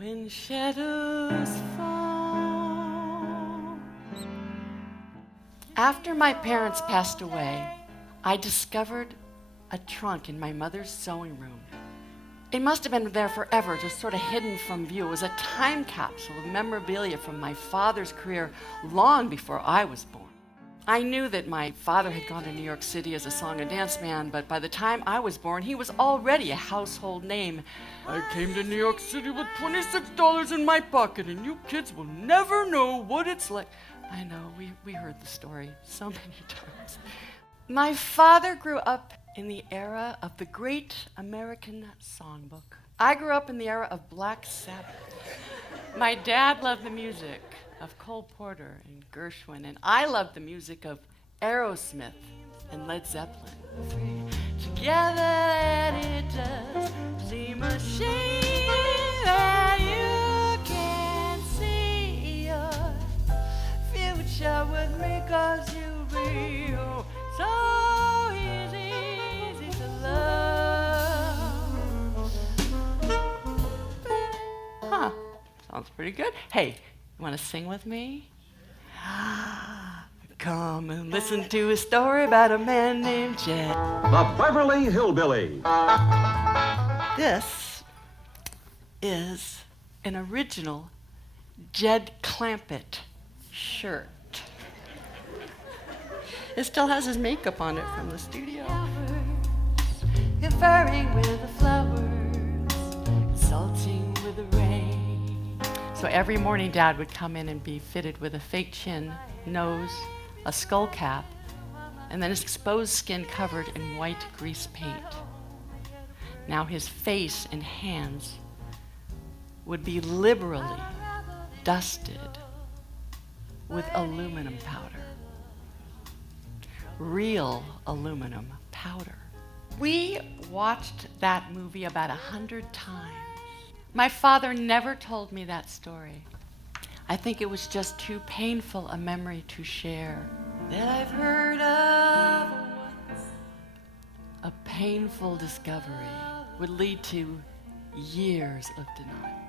when shadows fall. After my parents passed away, I discovered a trunk in my mother's sewing room. It must have been there forever, just sort of hidden from view. It was a time capsule of memorabilia from my father's career long before I was born. I knew that my father had gone to New York City as a song and dance man, but by the time I was born, he was already a household name. I came to New York City with $26 in my pocket, and you kids will never know what it's like. I know, we heard the story so many times. My father grew up in the era of the great American songbook. I grew up in the era of Black Sabbath. My dad loved the music of Cole Porter and Gershwin, and I loved the music of Aerosmith and Led Zeppelin. Together it does seem a shame that you can't see your future with me, 'cause you be so easy to love. Huh, sounds pretty good. Hey, you want to sing with me? Come and listen to a story about a man named Jed. The Beverly Hillbilly. This is an original Jed Clampett shirt. It still has his makeup on it from the studio. Conferring with the flowers, consulting with the rain. So every morning Dad would come in and be fitted with a fake chin, nose, a skull cap, and then his exposed skin covered in white grease paint. Now his face and hands would be liberally dusted with aluminum powder. Real aluminum powder. We watched that movie about 100 times. My father never told me that story. I think it was just too painful a memory to share. That I've heard of once. A painful discovery would lead to years of denial.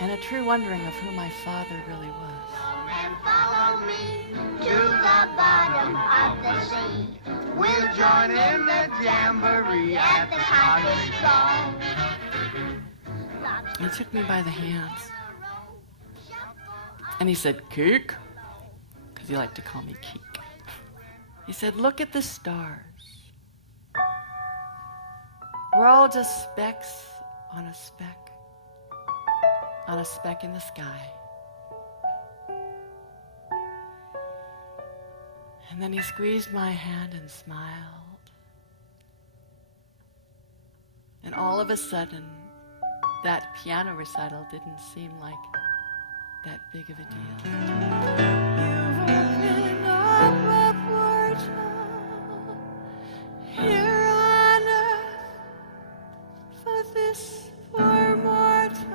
And a true wondering of who my father really was. Come and follow me to the bottom of the sea. We'll join in the jamboree at the college ball. He took me by the hands. And he said, "Keek," because he liked to call me Keek. He said, "Look at the stars. We're all just specks on a speck in the sky." And then he squeezed my hand and smiled. And all of a sudden, that piano recital didn't seem like that big of a deal. You've opened up a portal here on earth for this poor mortal.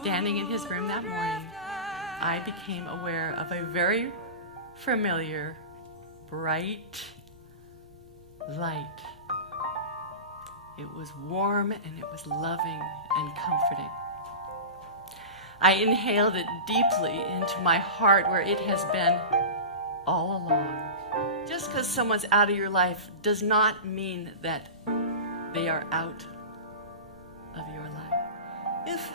Standing in his room that morning, I became aware of a very familiar, bright light. It was warm and it was loving and comforting. I inhaled it deeply into my heart where it has been all along. Just because someone's out of your life does not mean that they are out of your life. If